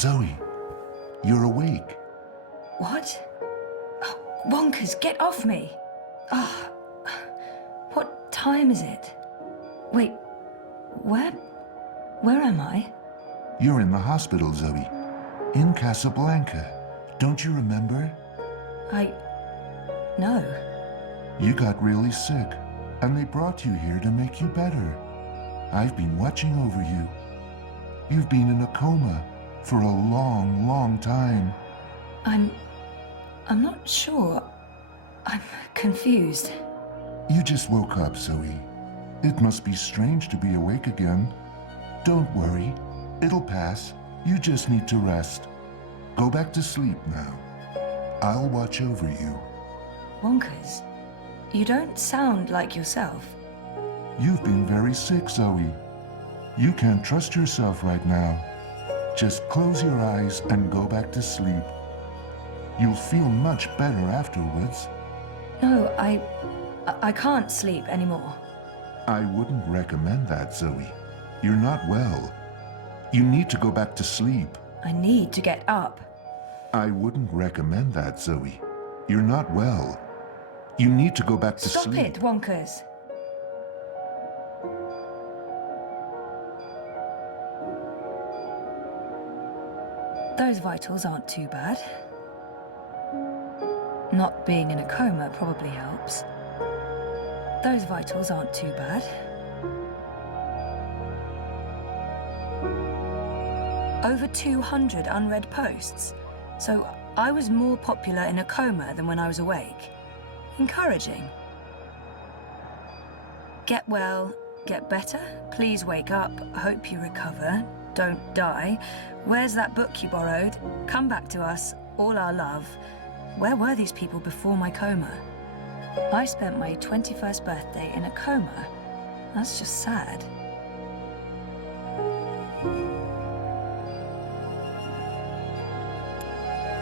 Zoe, you're awake. What? Oh, Wonkers, get off me! Oh, what time is it? Wait, where am I? You're in the hospital, Zoe. In Casablanca. Don't you remember? No. You got really sick, and they brought you here to make you better. I've been watching over you. You've been in a coma for a long, long time. I'm not sure. I'm confused. You just woke up, Zoe. It must be strange to be awake again. Don't worry. It'll pass. You just need to rest. Go back to sleep now. I'll watch over you. Wonkers, you don't sound like yourself. You've been very sick, Zoe. You can't trust yourself right now. Just close your eyes and go back to sleep. You'll feel much better afterwards. No, I can't sleep anymore. I wouldn't recommend that, Zoe. You're not well. You need to go back to sleep. I need to get up. I wouldn't recommend that, Zoe. You're not well. You need to go back to sleep. Stop it, Wonkers. Those vitals aren't too bad. Not being in a coma probably helps. Those vitals aren't too bad. Over 200 unread posts. So I was more popular in a coma than when I was awake. Encouraging. Get well, get better, please wake up, hope you recover, don't die. Where's that book you borrowed? Come back to us, all our love. Where were these people before my coma? I spent my 21st birthday in a coma. That's just sad.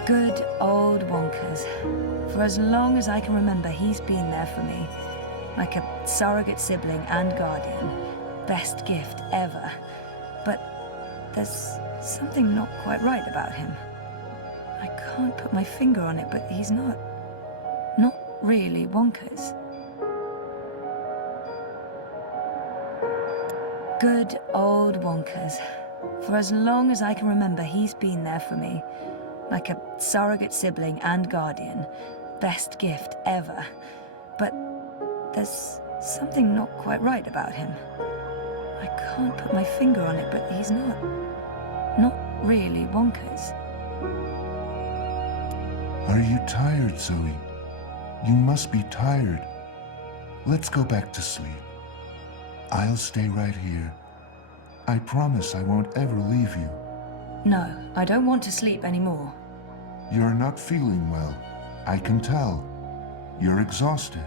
Good old Wonkers. For as long as I can remember, he's been there for me. Like a surrogate sibling and guardian. Best gift ever. But there's something not quite right about him. I can't put my finger on it, but he's not really Wonkers. Good old Wonkers. For as long as I can remember, he's been there for me. Like a surrogate sibling and guardian. Best gift ever. But there's something not quite right about him. I can't put my finger on it, but he's not really Wonkers. Are you tired, Zoe? You must be tired. Let's go back to sleep. I'll stay right here. I promise I won't ever leave you. No, I don't want to sleep anymore. You're not feeling well. I can tell. You're exhausted.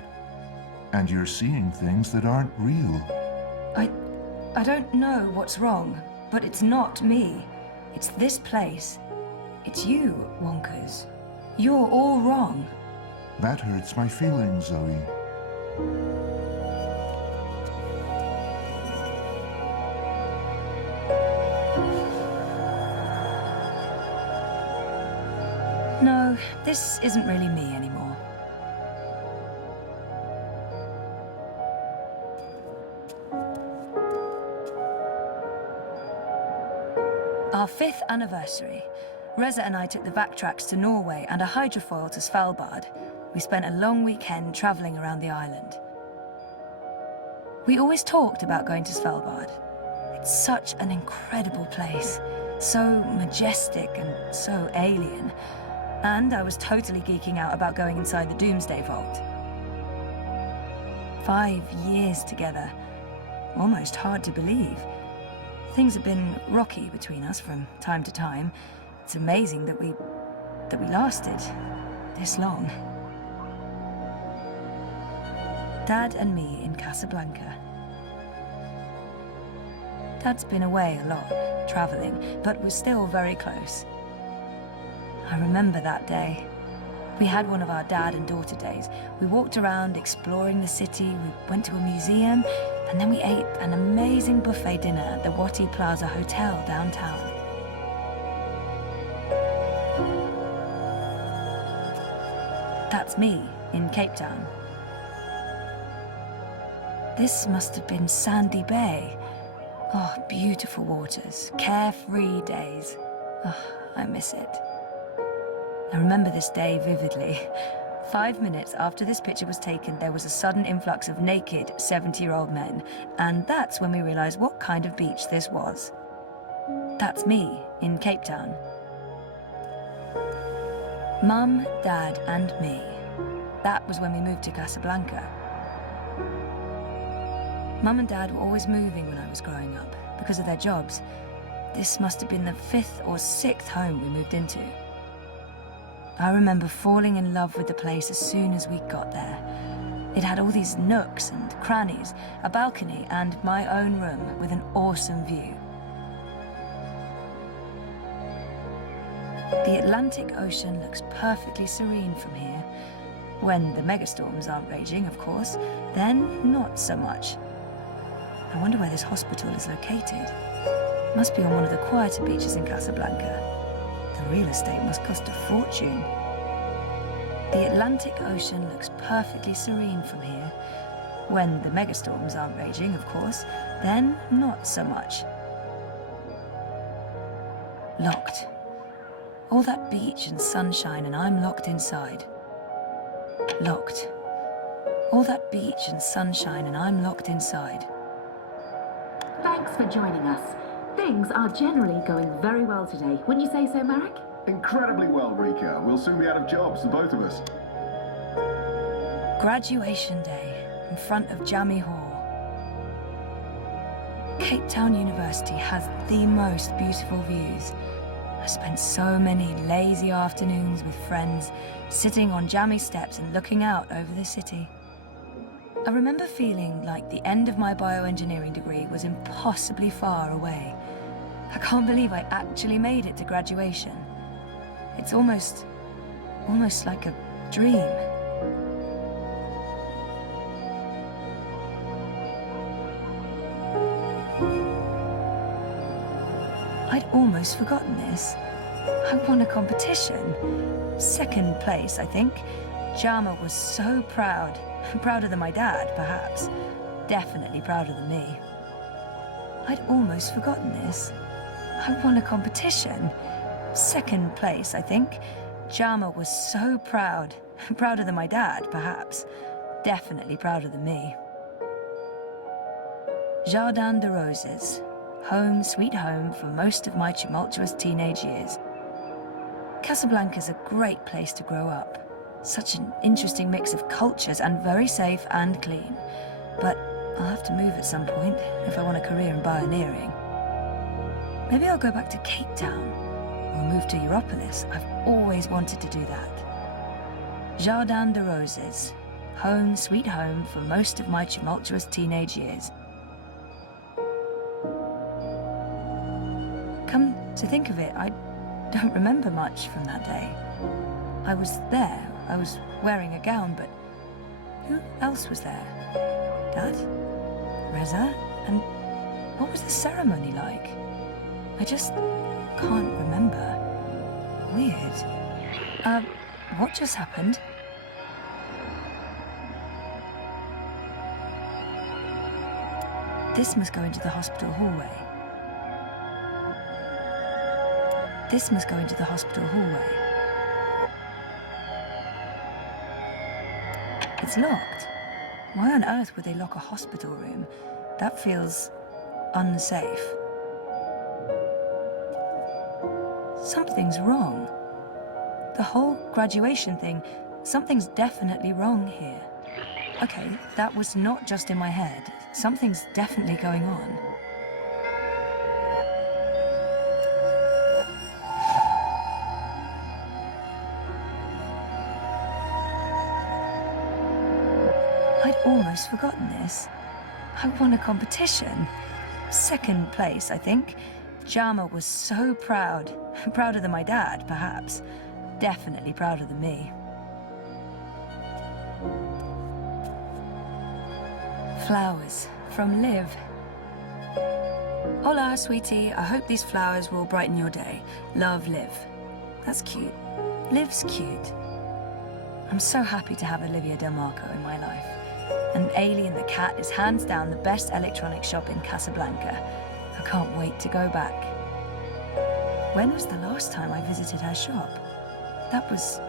And you're seeing things that aren't real. I don't know what's wrong, but it's not me. It's this place. It's you, Wonkers. You're all wrong. That hurts my feelings, Zoe. No, this isn't really me anymore. Our 5th anniversary. Reza and I took the backtracks to Norway and a hydrofoil to Svalbard. We spent a long weekend traveling around the island. We always talked about going to Svalbard. It's such an incredible place. So majestic and so alien. And I was totally geeking out about going inside the Doomsday Vault. 5 years together. Almost hard to believe. Things have been rocky between us from time to time. It's amazing that we lasted this long. Dad and me in Casablanca. Dad's been away a lot, traveling, but we're still very close. I remember that day. We had one of our dad and daughter days. We walked around exploring the city, we went to a museum, and then we ate an amazing buffet dinner at the Wati Plaza Hotel downtown. That's me in Cape Town. This must have been Sandy Bay. Oh, beautiful waters, carefree days. Oh, I miss it. I remember this day vividly. 5 minutes after this picture was taken, there was a sudden influx of naked 70-year-old men, and that's when we realized what kind of beach this was. That's me in Cape Town. Mum, Dad, and me. That was when we moved to Casablanca. Mum and Dad were always moving when I was growing up because of their jobs. This must have been the 5th or 6th home we moved into. I remember falling in love with the place as soon as we got there. It had all these nooks and crannies, a balcony, and my own room with an awesome view. The Atlantic Ocean looks perfectly serene from here. When the megastorms aren't raging, of course, then not so much. I wonder where this hospital is located. Must be on one of the quieter beaches in Casablanca. The real estate must cost a fortune. The Atlantic Ocean looks perfectly serene from here. When the megastorms aren't raging, of course, then not so much. Locked. All that beach and sunshine, and I'm locked inside. Locked. All that beach and sunshine, and I'm locked inside. Thanks for joining us. Things are generally going very well today. Wouldn't you say so, Marek? Incredibly well, Rika. We'll soon be out of jobs, the both of us. Graduation day in front of Jammy Hall. Cape Town University has the most beautiful views. I spent so many lazy afternoons with friends, sitting on jammy steps and looking out over the city. I remember feeling like the end of my bioengineering degree was impossibly far away. I can't believe I actually made it to graduation. It's almost like a dream. I'd almost forgotten this. I won a competition. 2nd place, I think. Jama was so proud. Prouder than my dad, perhaps. Definitely prouder than me. I'd almost forgotten this. I won a competition. 2nd place, I think. Jama was so proud. Prouder than my dad, perhaps. Definitely prouder than me. Jardin de Roses. Home, sweet home for most of my tumultuous teenage years. Casablanca's a great place to grow up. Such an interesting mix of cultures and very safe and clean. But I'll have to move at some point if I want a career in pioneering. Maybe I'll go back to Cape Town or move to Europolis. I've always wanted to do that. Jardin de Roses. Home, sweet home for most of my tumultuous teenage years. Come to think of it, I don't remember much from that day. I was there. I was wearing a gown, but who else was there? Dad? Reza? And what was the ceremony like? I just can't remember. Weird. What just happened? This must go into the hospital hallway. This must go into the hospital hallway. It's locked. Why on earth would they lock a hospital room? That feels unsafe. Something's wrong. The whole graduation thing, something's definitely wrong here. Okay, that was not just in my head. Something's definitely going on. I'd almost forgotten this. I won a competition. 2nd place, I think. Jama was so proud. Prouder than my dad, perhaps. Definitely prouder than me. Flowers from Liv. Hola, sweetie. I hope these flowers will brighten your day. Love, Liv. That's cute. Liv's cute. I'm so happy to have Olivia Del Marco in my life. And Alien the Cat is hands down the best electronic shop in Casablanca. I can't wait to go back. When was the last time I visited her shop? That was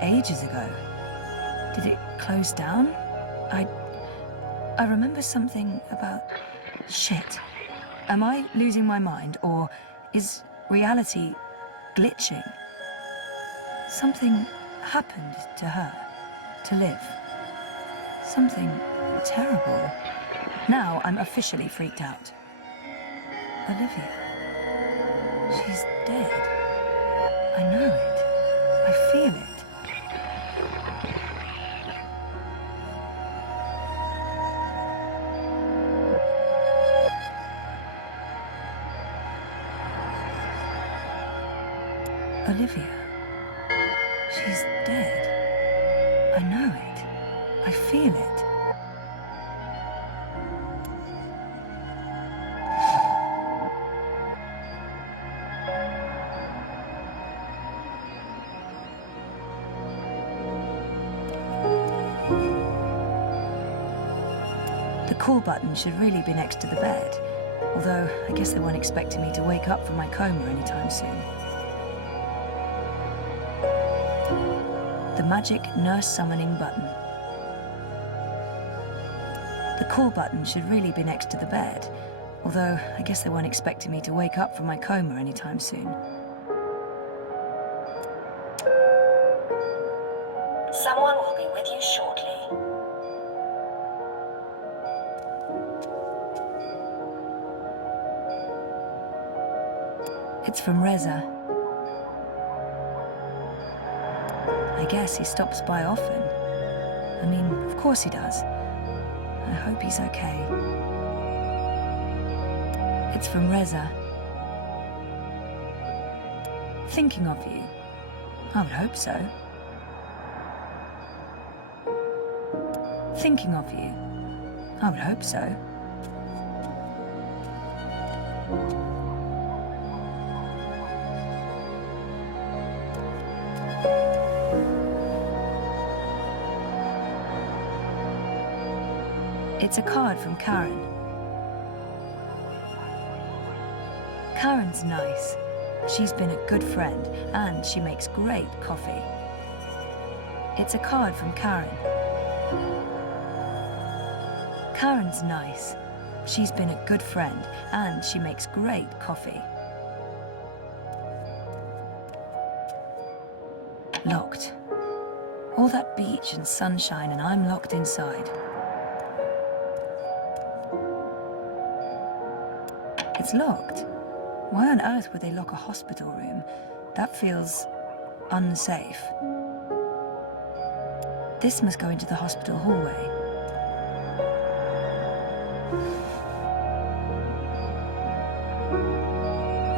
ages ago. Did it close down? I remember something about... Shit. Am I losing my mind, or is reality glitching? Something happened to her, to live. Something terrible. Now I'm officially freaked out. Olivia. She's dead. I know it. I feel it. Olivia. She's dead. I know it. I feel it. The call button should really be next to the bed, although I guess they weren't expecting me to wake up from my coma anytime soon. The magic nurse summoning button. The call button should really be next to the bed, although I guess they weren't expecting me to wake up from my coma anytime soon. Someone will be with you shortly. It's from Reza. I guess he stops by often. I mean, of course he does. I hope he's okay. It's from Reza. Thinking of you. I would hope so. Thinking of you. I would hope so. It's a card from Karen. Karen's nice. She's been a good friend, and she makes great coffee. It's a card from Karen. Karen's nice. She's been a good friend, and she makes great coffee. Locked. All that beach and sunshine, and I'm locked inside. It's locked. Why on earth would they lock a hospital room? That feels unsafe. This must go into the hospital hallway.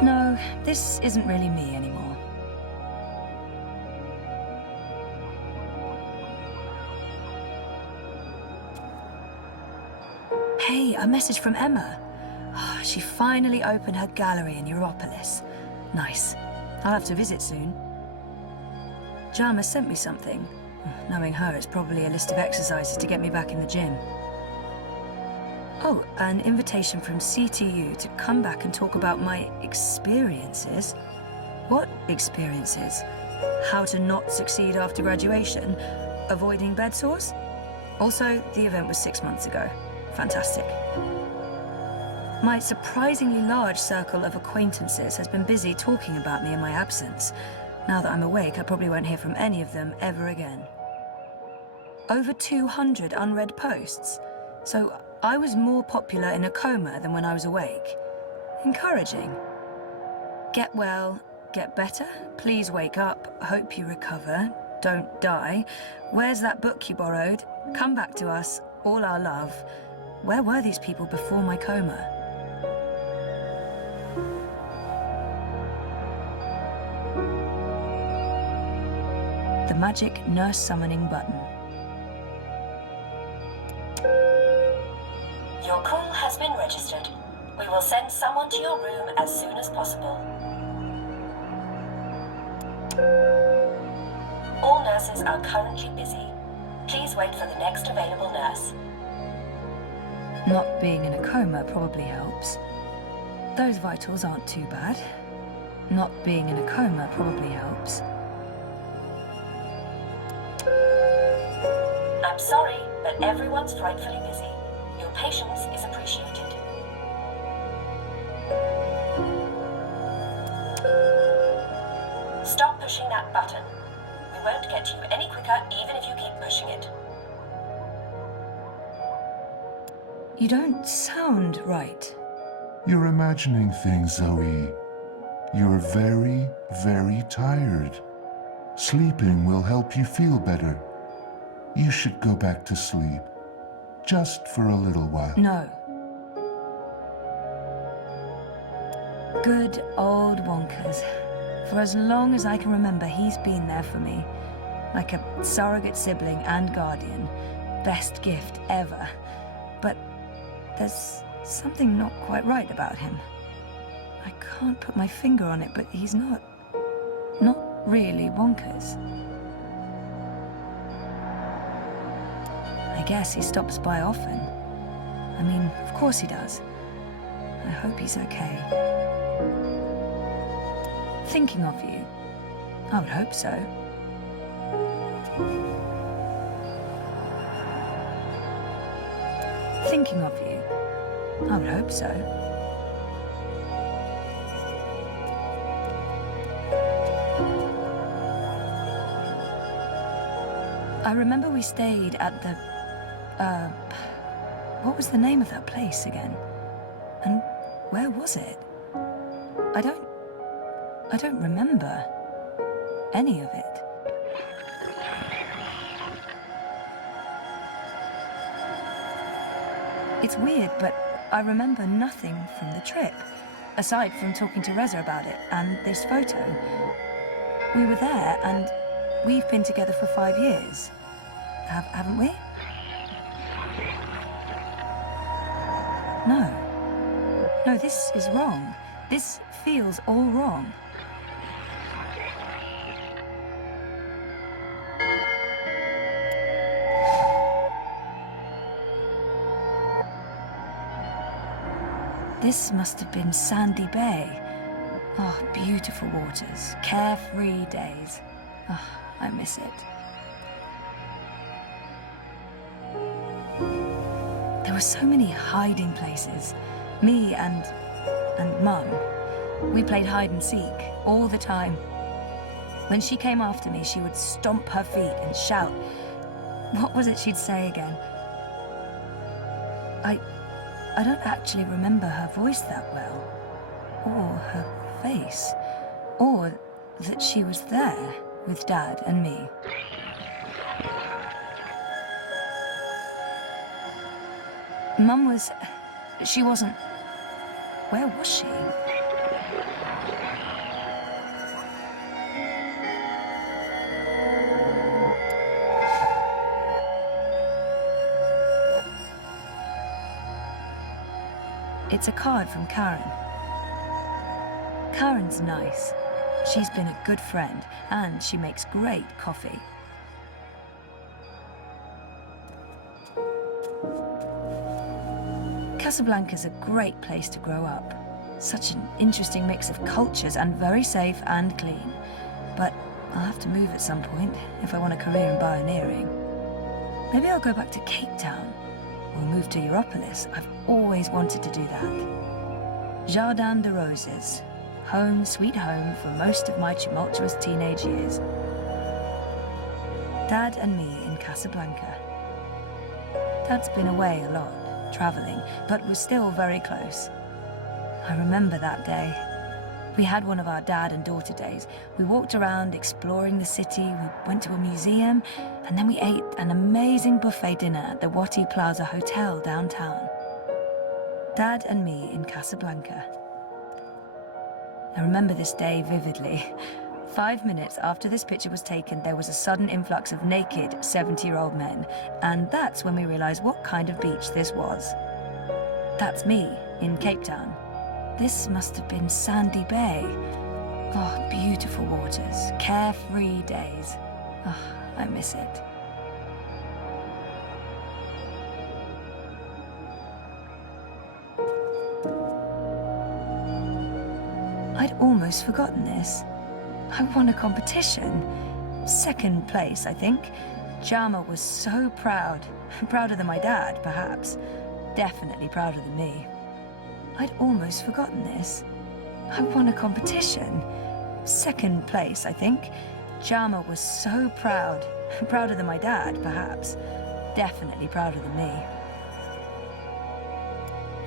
No, this isn't really me anymore. Hey, a message from Emma. She finally opened her gallery in Europolis. Nice. I'll have to visit soon. Jama sent me something. Knowing her, it's probably a list of exercises to get me back in the gym. Oh, an invitation from CTU to come back and talk about my experiences. What experiences? How to not succeed after graduation? Avoiding bed sores? Also, the event was 6 months ago. Fantastic. My surprisingly large circle of acquaintances has been busy talking about me in my absence. Now that I'm awake, I probably won't hear from any of them ever again. Over 200 unread posts. So I was more popular in a coma than when I was awake. Encouraging. Get well, get better, please wake up, hope you recover, don't die. Where's that book you borrowed? Come back to us, all our love. Where were these people before my coma? The magic nurse summoning button. Your call has been registered. We will send someone to your room as soon as possible. All nurses are currently busy. Please wait for the next available nurse. Not being in a coma probably helps. Those vitals aren't too bad. Not being in a coma probably helps. I'm sorry, but everyone's frightfully busy. Your patience is appreciated. Stop pushing that button. We won't get to you any quicker even if you keep pushing it. You don't sound right. You're imagining things, Zoe. You're very, very tired. Sleeping will help you feel better. You should go back to sleep. Just for a little while. No. Good old Wonkers. For as long as I can remember, he's been there for me. Like a surrogate sibling and guardian. Best gift ever. But there's something not quite right about him. I can't put my finger on it, but he's not really Wonkers. I guess he stops by often. I mean, of course he does. I hope he's okay. Thinking of you. I would hope so. Thinking of you. I would hope so. I remember we stayed at the, what was the name of that place again? And where was it? I don't remember any of it. It's weird, but I remember nothing from the trip, aside from talking to Reza about it and this photo. We were there, and we've been together for 5 years. Haven't we? No. No, this is wrong. This feels all wrong. This must have been Sandy Bay. Oh, beautiful waters, carefree days. Oh, I miss it. There were so many hiding places. Me and Mum. We played hide and seek all the time. When she came after me, she would stomp her feet and shout. What was it she'd say again? I don't actually remember her voice that well, or her face, or that she was there with Dad and me. Mum she wasn't, where was she? It's a card from Karen. Karen's nice. She's been a good friend, and she makes great coffee. Casablanca's a great place to grow up. Such an interesting mix of cultures and very safe and clean. But I'll have to move at some point if I want a career in pioneering. Maybe I'll go back to Cape Town or move to Europolis. I've always wanted to do that. Jardin de Roses. Home, sweet home for most of my tumultuous teenage years. Dad and me in Casablanca. Dad's been away a lot, traveling, but was still very close. I remember that day. We had one of our dad and daughter days. We walked around exploring the city, we went to a museum, and then we ate an amazing buffet dinner at the Wati Plaza Hotel downtown. Dad and me in Casablanca. I remember this day vividly. 5 minutes after this picture was taken, there was a sudden influx of naked 70-year-old men, and that's when we realized what kind of beach this was. That's me in Cape Town. This must have been Sandy Bay. Oh, beautiful waters, carefree days. Oh, I miss it. I'd almost forgotten this. I won a competition. Second place, I think. Jama was so proud. Prouder than my dad, perhaps. Definitely prouder than me. I'd almost forgotten this. I won a competition. Second place, I think. Jama was so proud. Prouder than my dad, perhaps. Definitely prouder than me.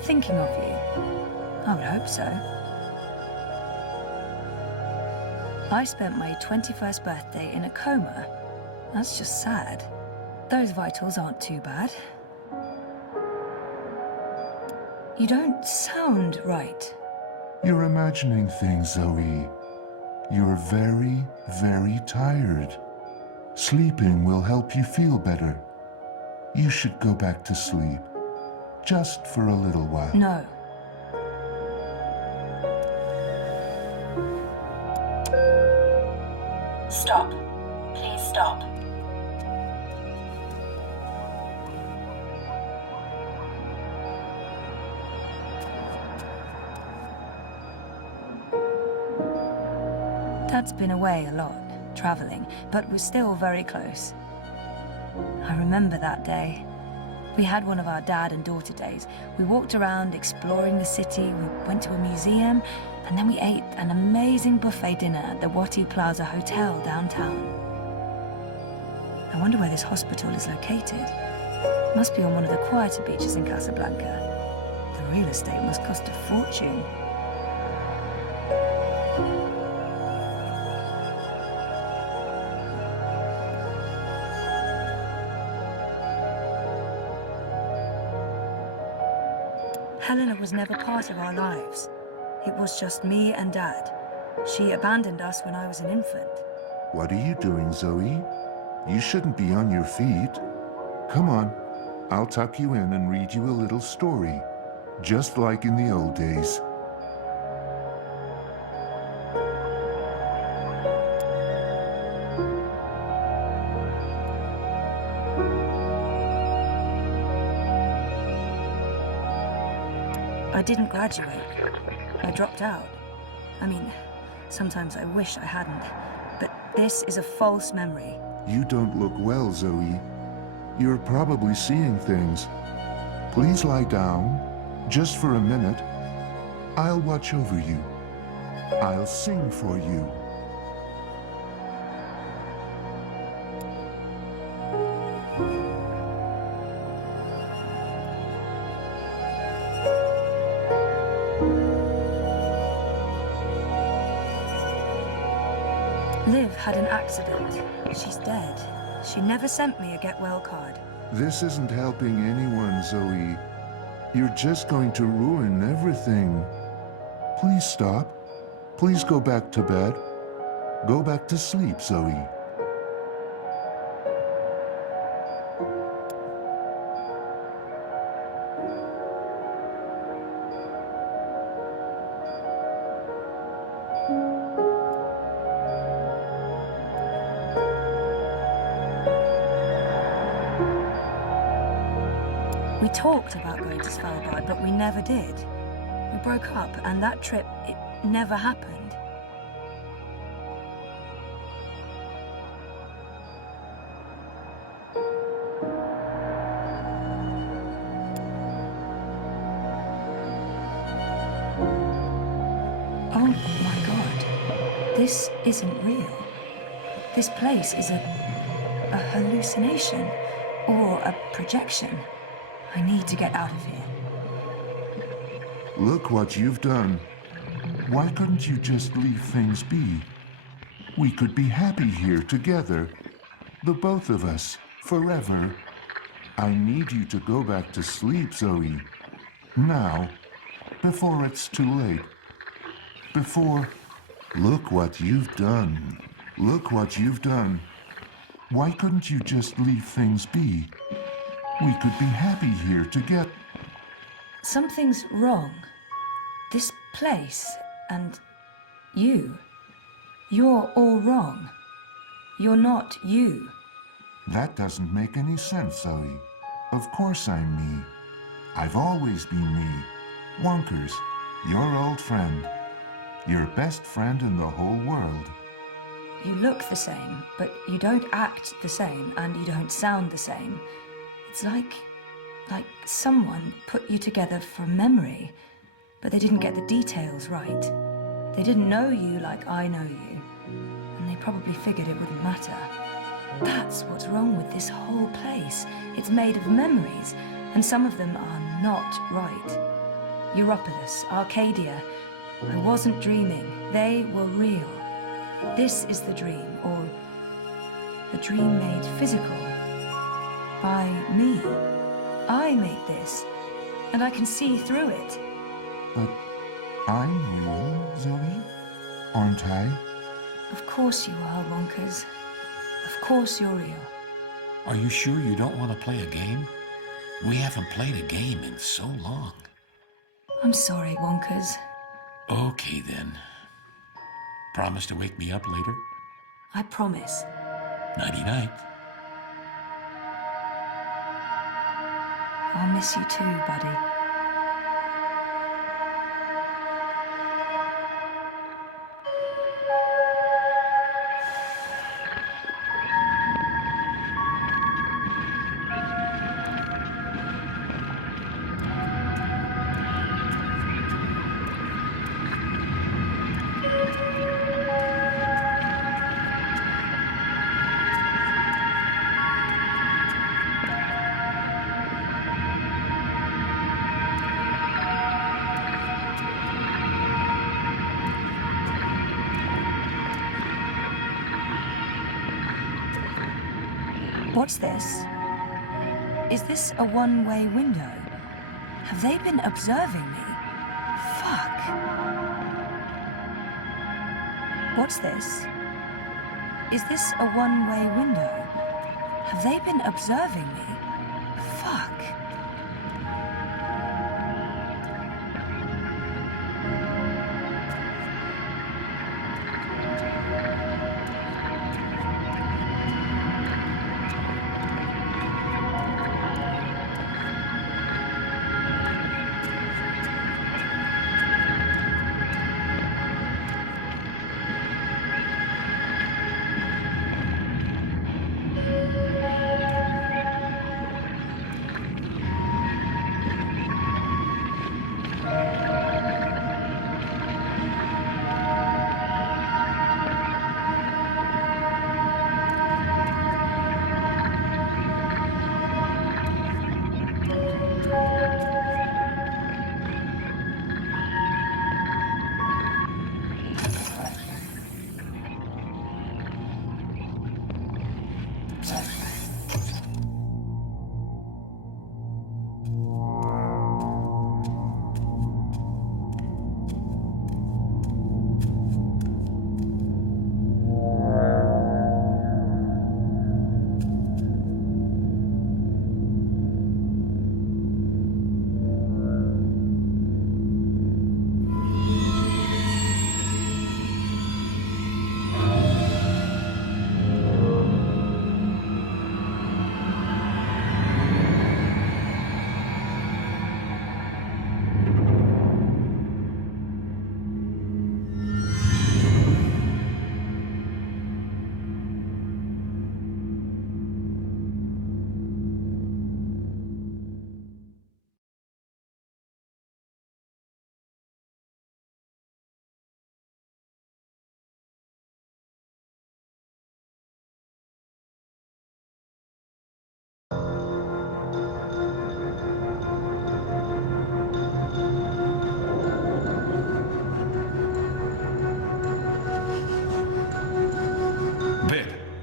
Thinking of you. I would hope so. I spent my 21st birthday in a coma. That's just sad. Those vitals aren't too bad. You don't sound right. You're imagining things, Zoe. You're very, very tired. Sleeping will help you feel better. You should go back to sleep. Just for a little while. No. Stop. Please stop. Dad's been away a lot, travelling, but we're still very close. I remember that day. We had one of our dad and daughter days. We walked around exploring the city, we went to a museum, and then we ate an amazing buffet dinner at the Wati Plaza Hotel downtown. I wonder where this hospital is located. Must be on one of the quieter beaches in Casablanca. The real estate must cost a fortune. Helena was never part of our lives. It was just me and Dad. She abandoned us when I was an infant. What are you doing, Zoe? You shouldn't be on your feet. Come on, I'll tuck you in and read you a little story, just like in the old days. I didn't graduate. I dropped out. I mean, sometimes I wish I hadn't. But this is a false memory. You don't look well, Zoe. You're probably seeing things. Please lie down, just for a minute. I'll watch over you. I'll sing for you. Liv had an accident. She's dead. She never sent me a get well card. This isn't helping anyone, Zoe. You're just going to ruin everything. Please stop. Please go back to bed. Go back to sleep, Zoe. We talked about going to Svalbard, but we never did. We broke up, and that trip, it never happened. Oh my God. This isn't real. This place is a hallucination or a projection. I need to get out of here. Look what you've done. Why couldn't you just leave things be? We could be happy here together. The both of us, forever. I need you to go back to sleep, Zoe. Now, before it's too late. Before... Look what you've done. Look what you've done. Why couldn't you just leave things be? We could be happy here together. Something's wrong. This place and you. You're all wrong. You're not you. That doesn't make any sense, Zoe. Of course I'm me. I've always been me. Wonkers, your old friend. Your best friend in the whole world. You look the same, but you don't act the same, and you don't sound the same. It's like someone put you together from memory, but they didn't get the details right. They didn't know you like I know you, and they probably figured it wouldn't matter. That's what's wrong with this whole place. It's made of memories, and some of them are not right. Europolis, Arcadia. I wasn't dreaming. They were real. This is the dream, or a dream made physical by me. I made this, and I can see through it. But I'm real, Zoe? Aren't I? Of course you are, Wonkers. Of course you're real. Are you sure you don't want to play a game? We haven't played a game in so long. I'm sorry, Wonkers. Okay, then. Promise to wake me up later? I promise. Nighty-night. I'll miss you too, buddy. What's this? Is this a one-way window? Have they been observing me? Fuck. What's this? Is this a one-way window? Have they been observing me? Fuck.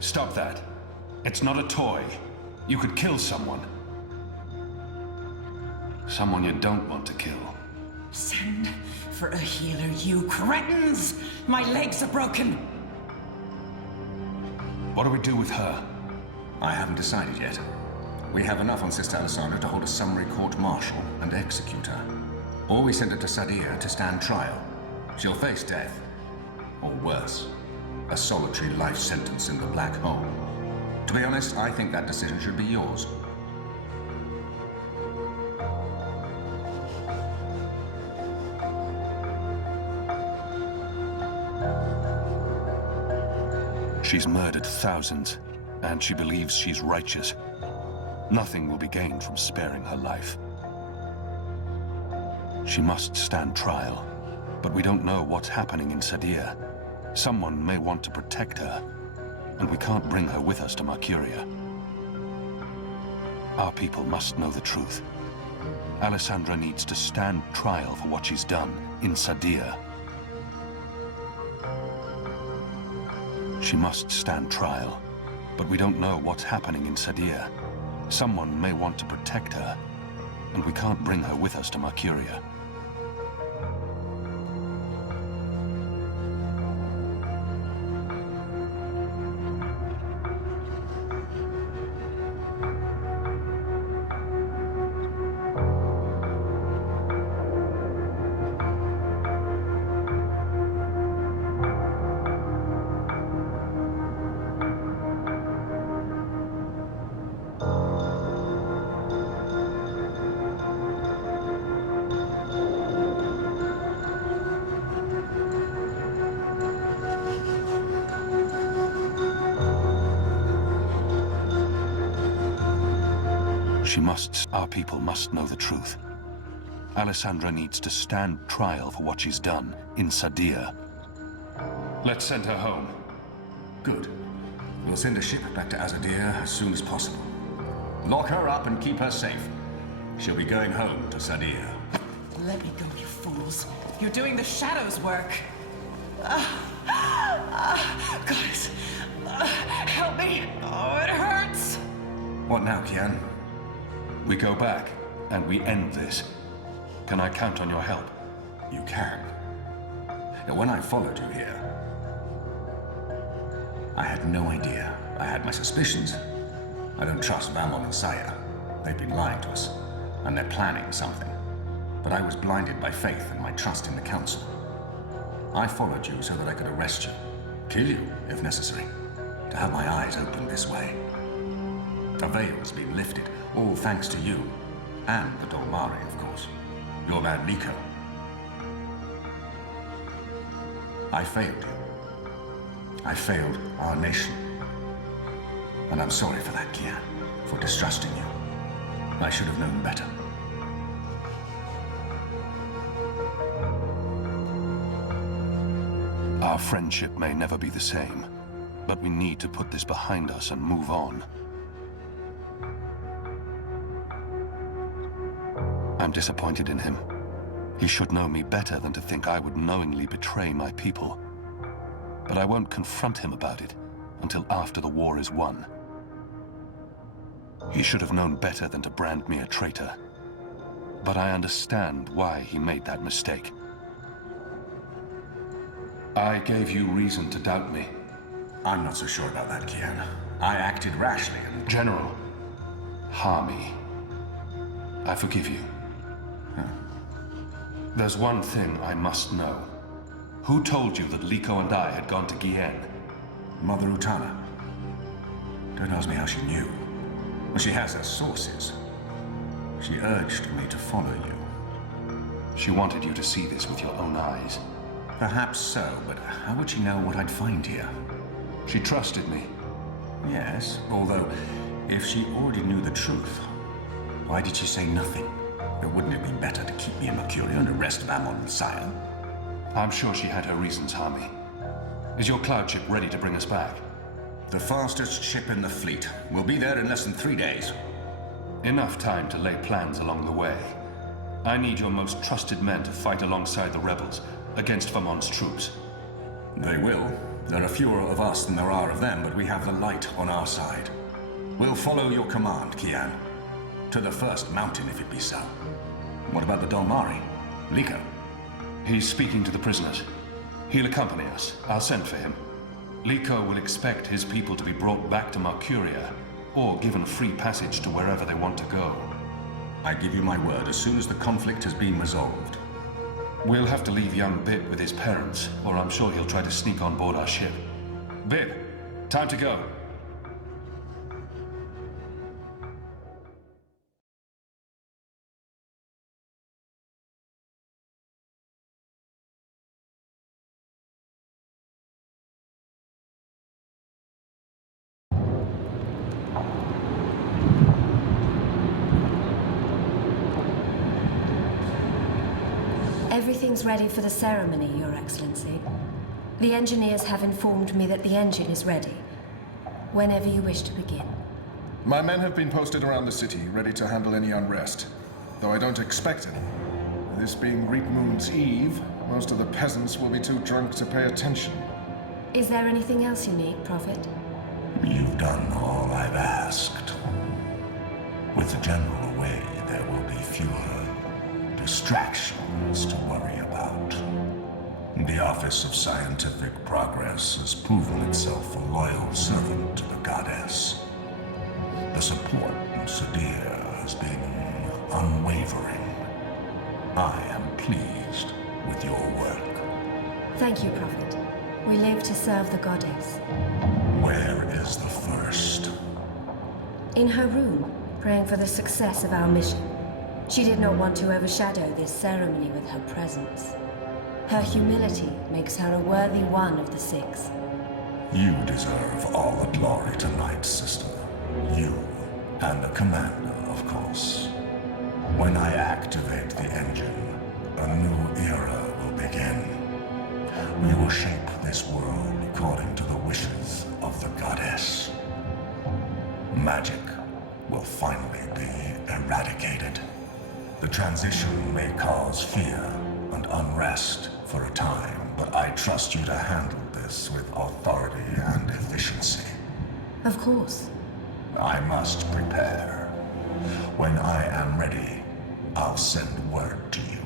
Stop that. It's not a toy. You could kill someone. Someone you don't want to kill. Send for a healer, you cretins! My legs are broken! What do we do with her? I haven't decided yet. We have enough on Sister Alessandra to hold a summary court-martial and execute her. Or we send her to Sadia to stand trial. She'll face death. Or worse, a solitary life sentence in the black hole. To be honest, I think that decision should be yours. She's murdered thousands, and she believes she's righteous. Nothing will be gained from sparing her life. She must stand trial, but we don't know what's happening in Sadir. Someone may want to protect her, and we can't bring her with us to Mercuria. Our people must know the truth. Alessandra needs to stand trial for what she's done in Sadir. She must stand trial, but we don't know what's happening in Sadir. Someone may want to protect her, and we can't bring her with us to Mercuria. Our people must know the truth. Alessandra needs to stand trial for what she's done in Sadir. Let's send her home. Good. We'll send a ship back to Azadir as soon as possible. Lock her up and keep her safe. She'll be going home to Sadir. Let me go, you fools. You're doing the shadows' work. Guys, help me. Oh, it hurts. What now, Kian? We go back, and we end this. Can I count on your help? You can. Now, when I followed you here, I had no idea. I had my suspicions. I don't trust Vamon and Saya. They've been lying to us, and they're planning something. But I was blinded by faith and my trust in the Council. I followed you so that I could arrest you, kill you, if necessary, to have my eyes opened this way. A veil's been lifted, all thanks to you, and the Dolmari, of course. Your man Liko. I failed you. I failed our nation. And I'm sorry for that, Kian, for distrusting you. I should have known better. Our friendship may never be the same, but we need to put this behind us and move on. I'm disappointed in him. He should know me better than to think I would knowingly betray my people. But I won't confront him about it until after the war is won. He should have known better than to brand me a traitor. But I understand why he made that mistake. I gave you reason to doubt me. I'm not so sure about that, Kian. I acted rashly and... General, Harmy, I forgive you. There's one thing I must know. Who told you that Liko and I had gone to Gien? Mother Utana. Don't ask me how she knew. But she has her sources. She urged me to follow you. She wanted you to see this with your own eyes. Perhaps so, but how would she know what I'd find here? She trusted me. Yes, although if she already knew the truth, why did she say nothing? Wouldn't it be better to keep me in Mercuria and arrest Vamon and Saya? I'm sure she had her reasons, Harmy. Is your cloud ship ready to bring us back? The fastest ship in the fleet. We'll be there in less than 3 days. Enough time to lay plans along the way. I need your most trusted men to fight alongside the rebels against Vamon's troops. They will. There are fewer of us than there are of them, but we have the light on our side. We'll follow your command, Kian. To the first mountain, if it be so. What about the Dolmari? Liko? He's speaking to the prisoners. He'll accompany us. I'll send for him. Liko will expect his people to be brought back to Mercuria, or given free passage to wherever they want to go. I give you my word, as soon as the conflict has been resolved. We'll have to leave young Bib with his parents, or I'm sure he'll try to sneak on board our ship. Bib, time to go. Everything's ready for the ceremony, Your Excellency. The engineers have informed me that the engine is ready. Whenever you wish to begin. My men have been posted around the city, ready to handle any unrest. Though I don't expect any. This being Reap Moon's Eve, most of the peasants will be too drunk to pay attention. Is there anything else you need, Prophet? You've done all I've asked. With the general away, there will be fewer distractions to worry about. The Office of Scientific Progress has proven itself a loyal servant to the goddess. The support in Sadir has been unwavering. I am pleased with your work. Thank you, Prophet. We live to serve the goddess. Where is the first? In her room, praying for the success of our mission. She did not want to overshadow this ceremony with her presence. Her humility makes her a worthy one of the six. You deserve all the glory tonight, sister. You and the commander, of course. When I activate the engine, a new era will begin. We will shape this world according to the wishes of the goddess. Magic will finally be eradicated. The transition may cause fear and unrest for a time, but I trust you to handle this with authority and efficiency. Of course. I must prepare. When I am ready, I'll send word to you.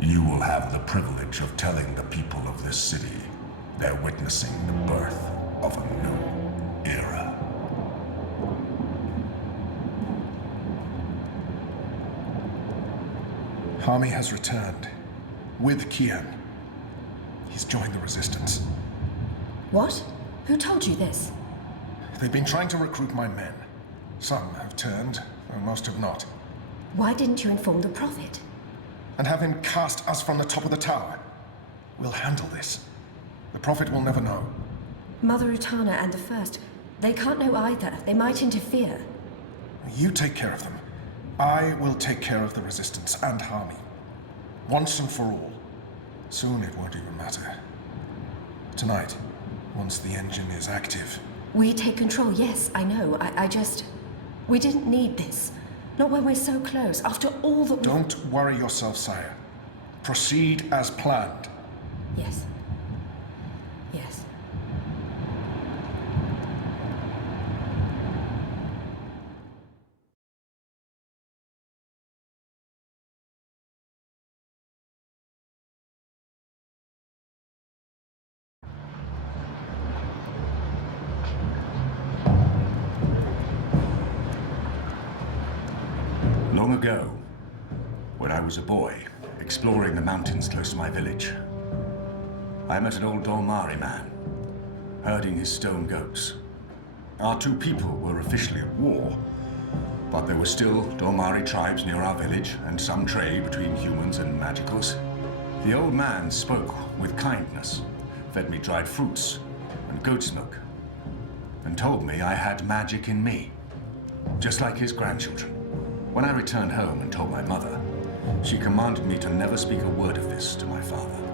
You will have the privilege of telling the people of this city they're witnessing the birth of a new era. Hami has returned. With Kian. He's joined the resistance. What? Who told you this? They've been trying to recruit my men. Some have turned, though most have not. Why didn't you inform the Prophet? And have him cast us from the top of the tower. We'll handle this. The Prophet will never know. Mother Utana and the First, they can't know either. They might interfere. You take care of them. I will take care of the resistance and Hami. Once and for all. Soon it won't even matter. Tonight, once the engine is active. We take control, yes, I know. I just... We didn't need this. Not when we're so close, after all that we... Don't worry yourself, sire. Proceed as planned. Yes. Yes. Long ago, when I was a boy, exploring the mountains close to my village, I met an old Dolmari man, herding his stone goats. Our two people were officially at war, but there were still Dolmari tribes near our village and some trade between humans and magicals. The old man spoke with kindness, fed me dried fruits and goat's milk, and told me I had magic in me, just like his grandchildren. When I returned home and told my mother, she commanded me to never speak a word of this to my father.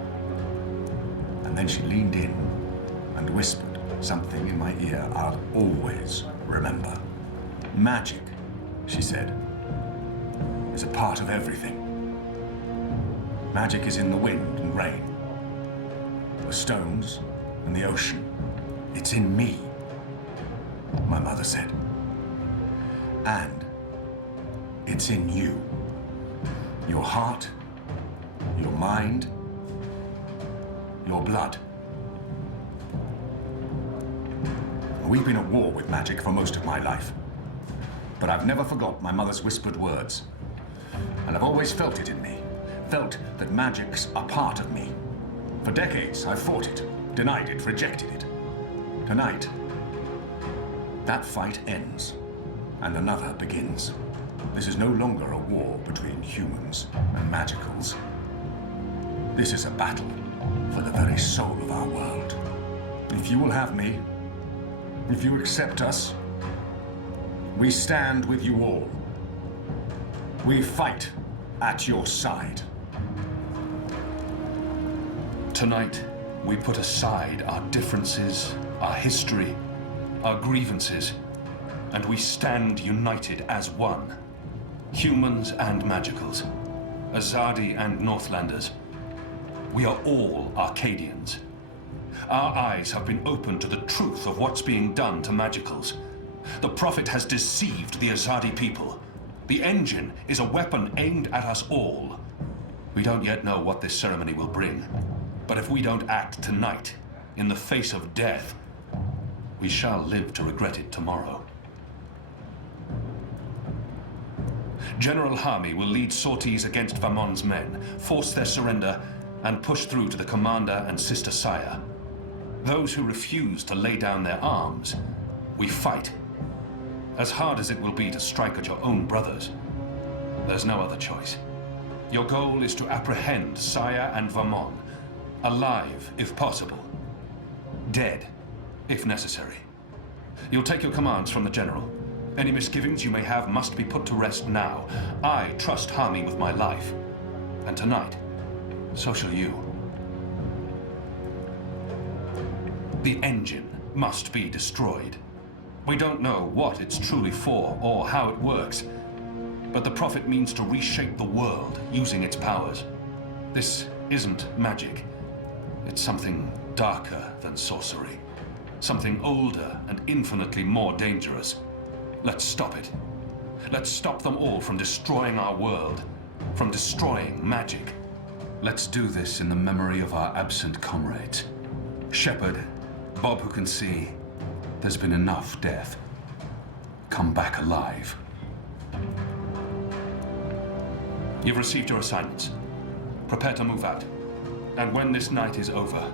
And then she leaned in and whispered something in my ear I'll always remember. Magic, she said, is a part of everything. Magic is in the wind and rain, the stones and the ocean. It's in me, my mother said. And it's in you. Your heart, your mind, your blood. We've been at war with magic for most of my life. But I've never forgot my mother's whispered words. And I've always felt it in me. Felt that magic's a part of me. For decades, I've fought it, denied it, rejected it. Tonight, that fight ends, and another begins. This is no longer a war between humans and magicals. This is a battle for the very soul of our world. If you will have me, if you accept us, we stand with you all. We fight at your side. Tonight, we put aside our differences, our history, our grievances, and we stand united as one. Humans and magicals, Azadi and Northlanders. We are all Arcadians. Our eyes have been opened to the truth of what's being done to magicals. The Prophet has deceived the Azadi people. The engine is a weapon aimed at us all. We don't yet know what this ceremony will bring, but if we don't act tonight, in the face of death, we shall live to regret it tomorrow. General Hami will lead sorties against Vamon's men, force their surrender, and push through to the commander and Sister Saya. Those who refuse to lay down their arms, we fight. As hard as it will be to strike at your own brothers, there's no other choice. Your goal is to apprehend Saya and Vamon, alive if possible, dead if necessary. You'll take your commands from the General. Any misgivings you may have must be put to rest now. I trust Hami with my life. And tonight, so shall you. The engine must be destroyed. We don't know what it's truly for or how it works, but the Prophet means to reshape the world using its powers. This isn't magic. It's something darker than sorcery. Something older and infinitely more dangerous. Let's stop it. Let's stop them all from destroying our world, from destroying magic. Let's do this in the memory of our absent comrades. Shepard, Bob who can see, there's been enough death. Come back alive. You've received your assignments. Prepare to move out. And when this night is over,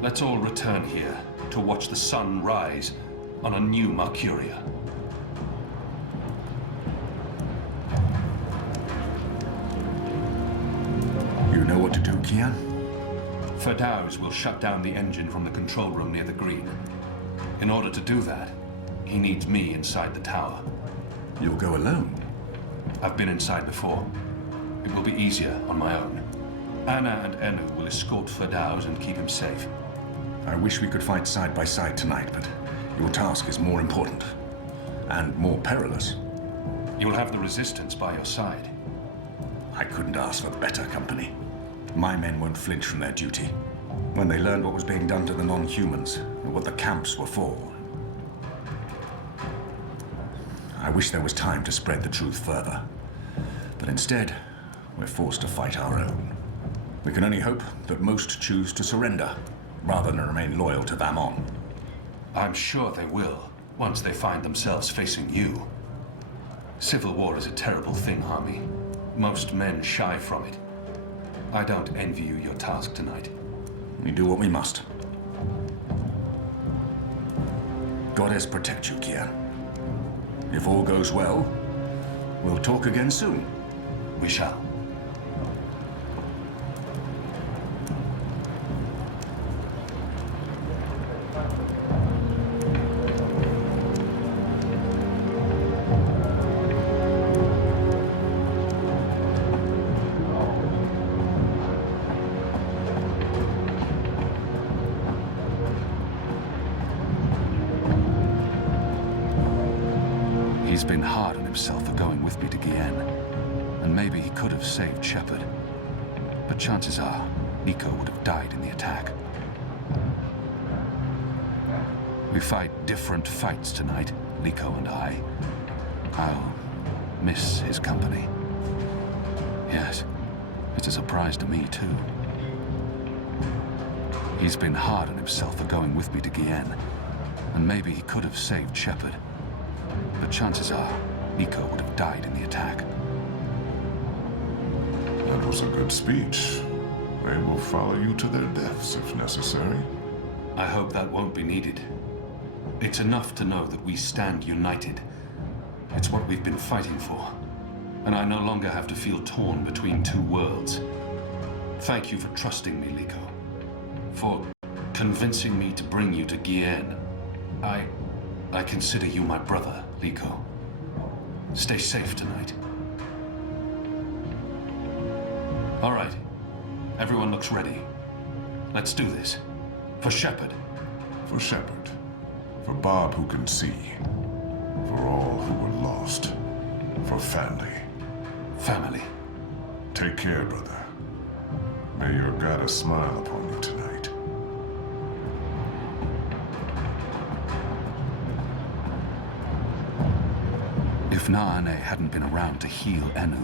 let's all return here to watch the sun rise on a new Mercuria. You know what to do, Kian? Firdaus will shut down the engine from the control room near the green. In order to do that, he needs me inside the tower. You'll go alone? I've been inside before. It will be easier on my own. Anna and Enu will escort Firdaus and keep him safe. I wish we could fight side by side tonight, but your task is more important. And more perilous. You'll have the Resistance by your side. I couldn't ask for better company. My men won't flinch from their duty. When they learned what was being done to the non-humans, and what the camps were for. I wish there was time to spread the truth further. But instead, we're forced to fight our own. We can only hope that most choose to surrender, rather than remain loyal to Vamon. I'm sure they will, once they find themselves facing you. Civil war is a terrible thing, Hami. Most men shy from it. I don't envy you your task tonight. We do what we must. Goddess protect you, Kian. If all goes well, we'll talk again soon. We shall. He's been hard on himself for going with me to Gien, and maybe he could have saved Shepard. But chances are, Nico would have died in the attack. We fight different fights tonight, Nico and I. I'll miss his company. Yes, it's a surprise to me too. He's been hard on himself for going with me to Gien, and maybe he could have saved Shepard. But chances are, Nico would have died in the attack. That was a good speech. They will follow you to their deaths if necessary. I hope that won't be needed. It's enough to know that we stand united. It's what we've been fighting for. And I no longer have to feel torn between two worlds. Thank you for trusting me, Liko. For convincing me to bring you to Gien. I consider you my brother, Liko. Stay safe tonight. All right. Everyone looks ready. Let's do this. For Shepard. For Shepard. For Bob who can see. For all who were lost. For family. Family. Take care, brother. May your goddess smile upon you tonight. If Naane hadn't been around to heal Enu,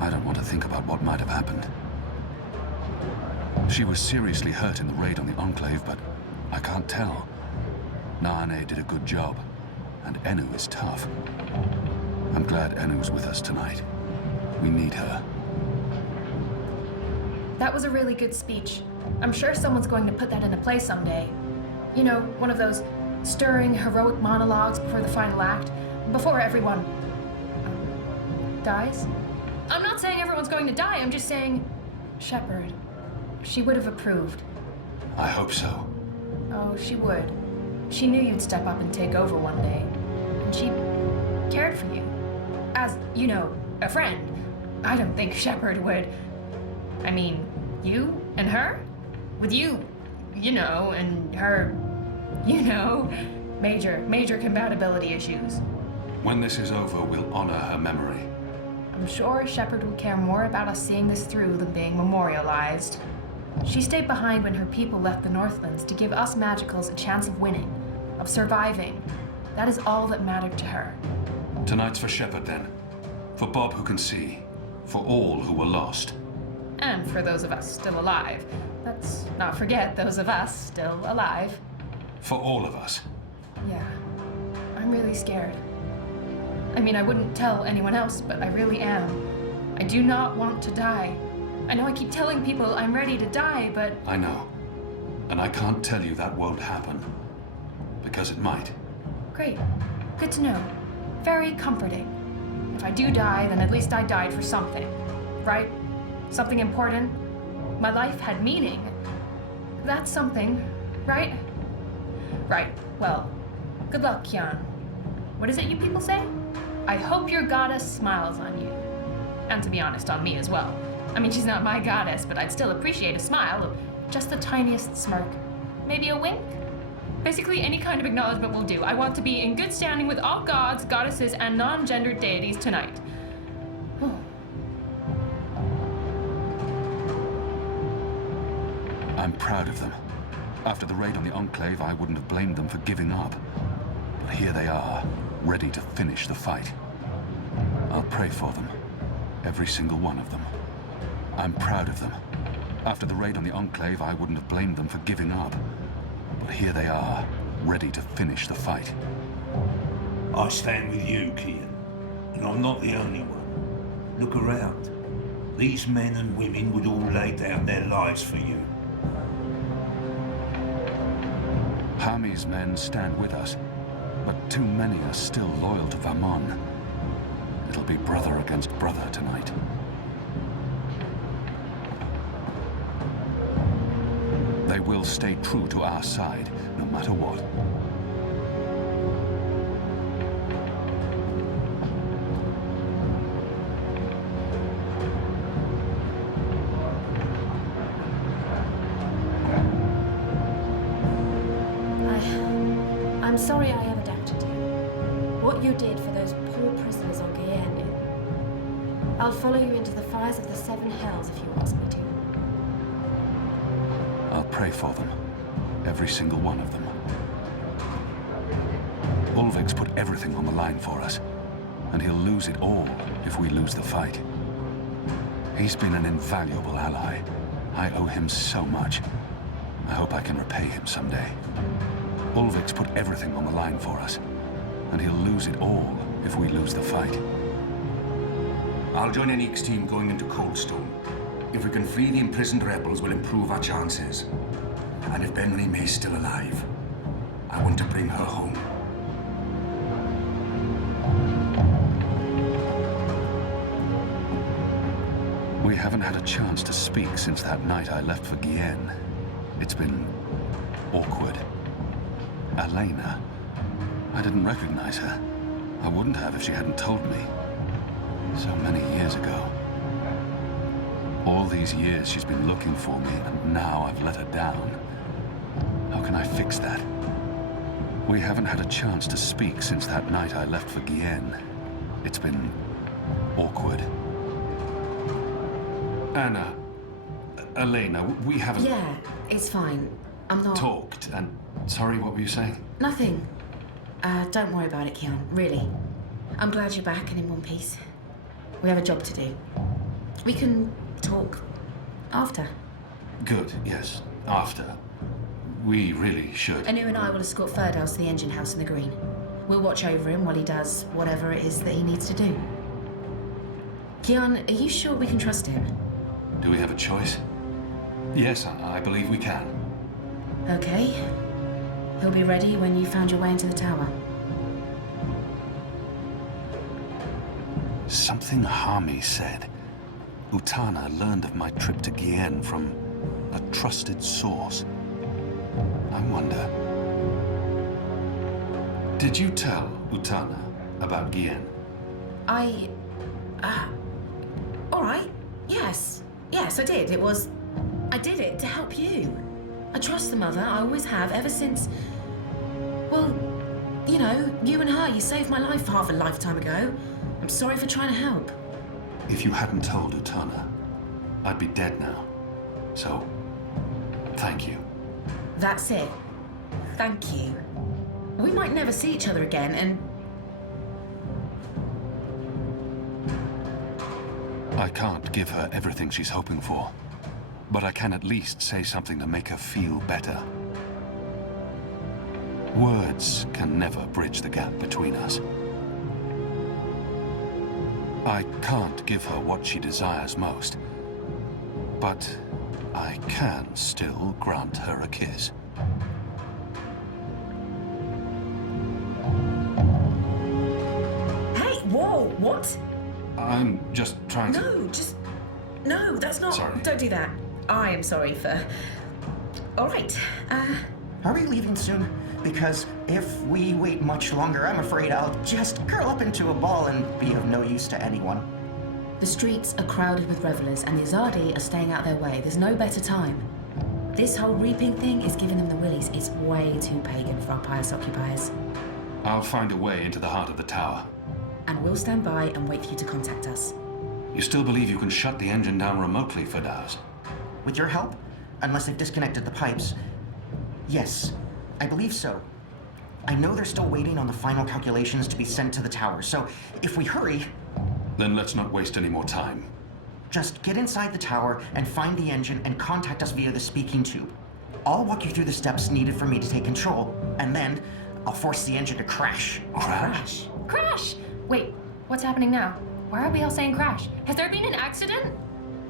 I don't want to think about what might have happened. She was seriously hurt in the raid on the Enclave, but I can't tell. Naane did a good job, and Enu is tough. I'm glad Enu's with us tonight. We need her. That was a really good speech. I'm sure someone's going to put that into play someday. You know, one of those stirring, heroic monologues before the final act, before everyone dies. I'm not saying everyone's going to die, I'm just saying, Shepard, she would have approved. I hope so. Oh, she would. She knew you'd step up and take over one day. And she cared for you. As, you know, a friend. I don't think Shepard would. I mean, you and her? With you, you know, and her, you know, major compatibility issues. When this is over, we'll honor her memory. I'm sure Shepard would care more about us seeing this through than being memorialized. She stayed behind when her people left the Northlands to give us Magicals a chance of winning, of surviving. That is all that mattered to her. Tonight's for Shepard, then. For Bob who can see. For all who were lost. And for those of us still alive. Let's not forget those of us still alive. For all of us. Yeah. I'm really scared. I mean, I wouldn't tell anyone else, but I really am. I do not want to die. I know I keep telling people I'm ready to die, but... I know. And I can't tell you that won't happen. Because it might. Great. Good to know. Very comforting. If I do die, then at least I died for something. Right? Something important. My life had meaning. That's something, right? Right. Well, good luck, Kian. What is it you people say? I hope your goddess smiles on you. And to be honest, on me as well. I mean, she's not my goddess, but I'd still appreciate a smile. Just the tiniest smirk. Maybe a wink? Basically, any kind of acknowledgement will do. I want to be in good standing with all gods, goddesses, and non-gendered deities tonight. I'm proud of them. After the raid on the Enclave, I wouldn't have blamed them for giving up. But here they are, ready to finish the fight. I'll pray for them. Every single one of them. I'm proud of them. After the raid on the Enclave, I wouldn't have blamed them for giving up. But here they are, ready to finish the fight. I stand with you, Kian. And I'm not the only one. Look around. These men and women would all lay down their lives for you. Hami's men stand with us, but too many are still loyal to Vamon. It'll be brother against brother tonight. They will stay true to our side, no matter what. I'm sorry I ever doubted you. What you did for those poor prisoners on Guyenne. I'll follow you into the fires of the Seven Hells if you ask me to. I'll pray for them. Every single one of them. Ulvik's put everything on the line for us, and he'll lose it all if we lose the fight. He's been an invaluable ally. I owe him so much. I hope I can repay him someday. Ulvik's put everything on the line for us, and he'll lose it all if we lose the fight. I'll join Enique's team going into Coldstone. If we can free the imprisoned rebels, we'll improve our chances. And if Benry May's still alive, I want to bring her home. We haven't had a chance to speak since that night I left for Guyenne. It's been awkward. Elena. I didn't recognize her. I wouldn't have if she hadn't told me. So many years ago. All these years she's been looking for me, and now I've let her down. How can I fix that? We haven't had a chance to speak since that night I left for Guyenne. It's been awkward. Anna, Elena, we haven't... Yeah, it's fine. I'm not... talked, and... Sorry, what were you saying? Nothing. Don't worry about it, Keon, really. I'm glad you're back and in one piece. We have a job to do. We can talk after. Good, yes. After. We really should. Anu and I will escort Ferdows to the engine house in the green. We'll watch over him while he does whatever it is that he needs to do. Keon, are you sure we can trust him? Do we have a choice? Yes, I believe we can. Okay. He'll be ready when you found your way into the tower. Something Hami said. Utana learned of my trip to Guyenne from a trusted source. I wonder... Did you tell Utana about Guyenne? All right. Yes. Yes, I did. I did it to help you. I trust the mother. I always have, ever since... Well, you know, you and her, you saved my life half a lifetime ago. I'm sorry for trying to help. If you hadn't told Utana, I'd be dead now. So, thank you. That's it. Thank you. We might never see each other again, and... I can't give her everything she's hoping for, but I can at least say something to make her feel better. Words can never bridge the gap between us. I can't give her what she desires most, but I can still grant her a kiss. Hey, whoa, what? I'm just trying to... No, that's not... Sorry. Don't do that. I am sorry for... All right, Are we leaving soon? Because if we wait much longer, I'm afraid I'll just curl up into a ball and be of no use to anyone. The streets are crowded with revelers, and the Azadi are staying out their way. There's no better time. This whole reaping thing is giving them the willies. It's way too pagan for our pious occupiers. I'll find a way into the heart of the tower. And we'll stand by and wait for you to contact us. You still believe you can shut the engine down remotely, Ferdows? With your help? Unless they've disconnected the pipes. Yes, I believe so. I know they're still waiting on the final calculations to be sent to the tower, so if we hurry... Then let's not waste any more time. Just get inside the tower and find the engine and contact us via the speaking tube. I'll walk you through the steps needed for me to take control, and then I'll force the engine to crash. Crash? Crash! Wait, what's happening now? Why are we all saying crash? Has there been an accident?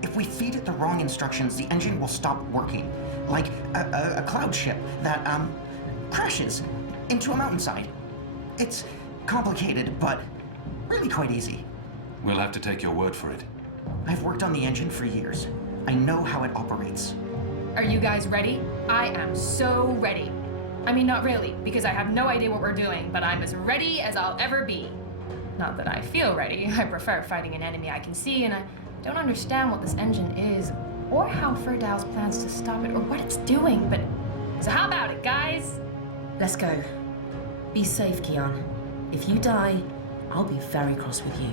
If we feed it the wrong instructions, the engine will stop working. Like a cloud ship that, crashes into a mountainside. It's complicated, but really quite easy. We'll have to take your word for it. I've worked on the engine for years. I know how it operates. Are you guys ready? I am so ready. I mean, not really, because I have no idea what we're doing, but I'm as ready as I'll ever be. Not that I feel ready. I prefer fighting an enemy I can see, and I don't understand what this engine is, or how Ferdows plans to stop it, or what it's doing, but... So how about it, guys? Let's go. Be safe, Keon. If you die, I'll be very cross with you.